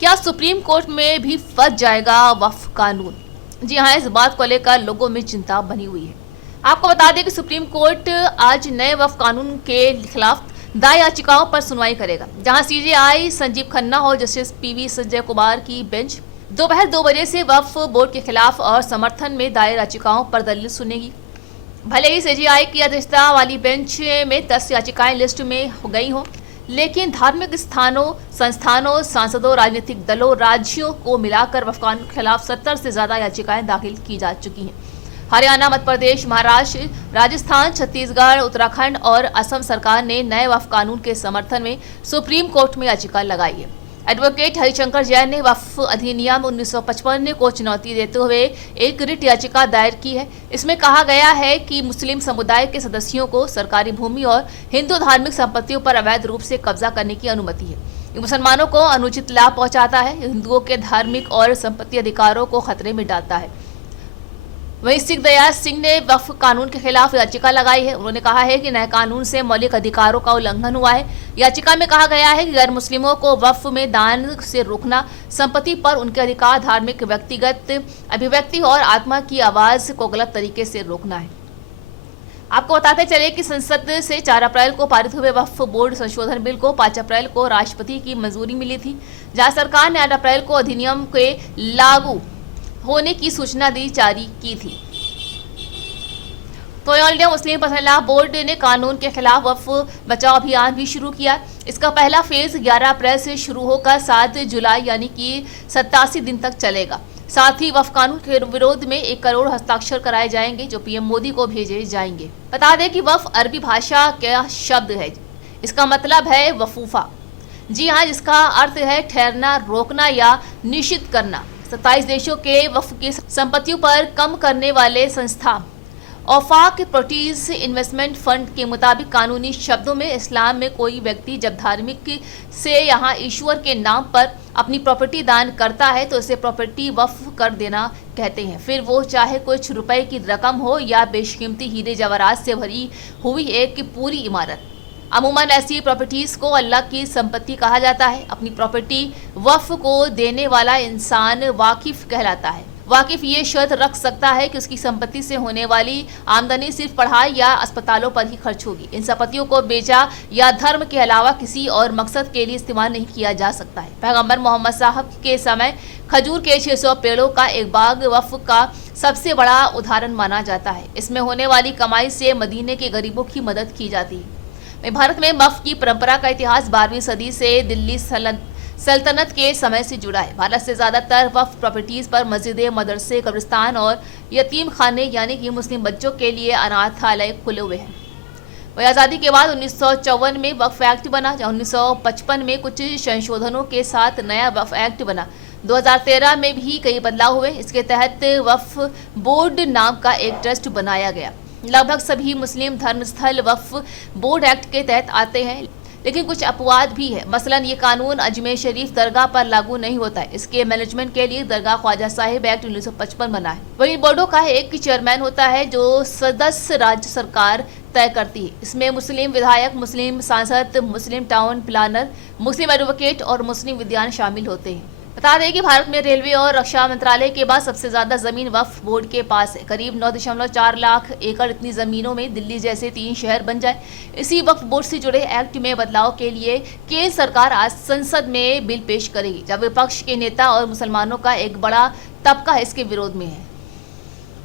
क्या supreme court में भी फंस जाएगा वक्फ कानून? जी हाँ, इस बात को लेकर लोगों में चिंता बनी हुई है। आपको बता दें कि सुप्रीम कोर्ट आज नए वक्फ कानून के खिलाफ दायर याचिकाओं पर सुनवाई करेगा, जहां सीजेआई संजीव खन्ना और जस्टिस पीवी संजय कुमार की बेंच दोपहर 2 बजे से वक्फ बोर्ड के खिलाफ और समर्थन में दायर याचिकाओं पर दलील सुनेगी। भले ही सीजेआई की अध्यक्षता वाली बेंच में 10 याचिकाएं लिस्ट में हो गई हों, लेकिन धार्मिक स्थानों, संस्थानों, सांसदों, राजनीतिक दलों, राज्यों को मिलाकर वक्फ कानून के खिलाफ 70 से ज्यादा याचिकाएं दाखिल की जा चुकी हैं। हरियाणा, मध्य प्रदेश, महाराष्ट्र, राजस्थान, छत्तीसगढ़, उत्तराखंड और असम सरकार ने नए वक्फ कानून के समर्थन में सुप्रीम कोर्ट में याचिका लगाई है। एडवोकेट हरिशंकर जैन ने वक्फ अधिनियम 1955 को चुनौती देते हुए एक रिट याचिका दायर की है। इसमें कहा गया है कि मुस्लिम समुदाय के सदस्यों को सरकारी भूमि और हिंदू धार्मिक संपत्तियों पर अवैध रूप से कब्जा करने की अनुमति है। ये मुसलमानों को अनुचित लाभ पहुंचाता है, हिंदुओं के धार्मिक और संपत्ति अधिकारों को खतरे में डालता है। वहीं सिख दयाल सिंह ने वक्फ कानून के खिलाफ याचिका लगाई है। उन्होंने कहा है कि नए कानून से मौलिक अधिकारों का उल्लंघन हुआ है। याचिका में कहा गया है कि गैर मुस्लिमों को वक्फ में दान से रोकना, संपत्ति पर उनके अधिकार, धार्मिक, व्यक्तिगत अभिव्यक्ति और आत्मा की आवाज को गलत तरीके से रोकना है। आपको बताते चले कि संसद से 4 अप्रैल को पारित हुए वक्फ बोर्ड संशोधन बिल को 5 अप्रैल को राष्ट्रपति की मंजूरी मिली थी, जहां सरकार ने 8 अप्रैल को अधिनियम के लागू होने की सूचना दी जारी की थी। तो all India Muslim personal law board ने कानून के खिलाफ वक्फ बचाओ अभियान भी शुरू किया। इसका पहला फेज 11 अप्रैल से शुरू होकर 7 जुलाई यानी कि 87 दिन तक चलेगा। साथ ही वक्फ कानून के विरोध में 1 करोड़ हस्ताक्षर कराए जाएंगे, जो पीएम मोदी को भेजे जाएंगे। बता दें कि वक्फ अरबी भाषा का शब्द है। इसका मतलब है वफूफा। जी हाँ, जिसका अर्थ है ठहरना, रोकना या निषिद्ध करना। 27 देशों के वक्फ की संपत्तियों पर कम करने वाले संस्था औफाक प्रॉपर्टीज इन्वेस्टमेंट फंड के मुताबिक कानूनी शब्दों में इस्लाम में कोई व्यक्ति जब धार्मिक से यहाँ ईश्वर के नाम पर अपनी प्रॉपर्टी दान करता है तो इसे प्रॉपर्टी वक्फ कर देना कहते हैं। फिर वो चाहे कुछ रुपए की रकम हो या बेशकीमती हीरे जवाहरात से भरी हुई एक पूरी इमारत। अमूमन ऐसी प्रॉपर्टीज को अल्लाह की संपत्ति कहा जाता है। अपनी प्रॉपर्टी वक्फ को देने वाला इंसान वाकिफ कहलाता है। वाकिफ ये शर्त रख सकता है कि उसकी संपत्ति से होने वाली आमदनी सिर्फ पढ़ाई या अस्पतालों पर ही खर्च होगी। इन संपत्तियों को बेचा या धर्म के अलावा किसी और मकसद के लिए इस्तेमाल नहीं किया जा सकता है। पैगंबर मोहम्मद साहब के समय खजूर के 600 पेड़ों का एक बाग वक्फ का सबसे बड़ा उदाहरण माना जाता है। इसमें होने वाली कमाई से मदीने के गरीबों की मदद की जाती है। भारत में वक्फ की परंपरा का इतिहास 12वीं सदी से दिल्ली सल्तनत के समय से जुड़ा है। भारत से ज्यादातर वक्फ प्रॉपर्टीज पर मस्जिदें, मदरसे, कब्रिस्तान और यतीम खाने यानी कि मुस्लिम बच्चों के लिए अनाथालय खुले हुए हैं। वही आज़ादी के बाद 1954 में वक्फ एक्ट बना, जहाँ 1955 में कुछ संशोधनों के साथ नया वक्फ एक्ट बना। 2013 में भी कई बदलाव हुए। इसके तहत वक्फ बोर्ड नाम का एक ट्रस्ट बनाया गया। लगभग सभी मुस्लिम धर्मस्थल वक्फ बोर्ड एक्ट के तहत आते हैं, लेकिन कुछ अपवाद भी है। मसलन ये कानून अजमेर शरीफ दरगाह पर लागू नहीं होता है। इसके मैनेजमेंट के लिए दरगाह ख्वाजा साहिब एक्ट 1955 बना है। वहीं बोर्डों का एक चेयरमैन होता है जो सदस्य राज्य सरकार तय करती है। इसमें मुस्लिम विधायक, मुस्लिम सांसद, मुस्लिम टाउन प्लानर, मुस्लिम एडवोकेट और मुस्लिम विद्वान शामिल होते हैं। बता दें कि भारत में रेलवे और रक्षा मंत्रालय के बाद सबसे ज्यादा जमीन वक्फ बोर्ड के पास है। करीब 9.4 लाख एकड़ इतनी जमीनों में दिल्ली जैसे 3 शहर बन जाए। इसी वक्फ बोर्ड से जुड़े एक्ट में बदलाव के लिए केंद्र सरकार आज संसद में बिल पेश करेगी, जब विपक्ष के नेता और मुसलमानों का एक बड़ा तबका इसके विरोध में है।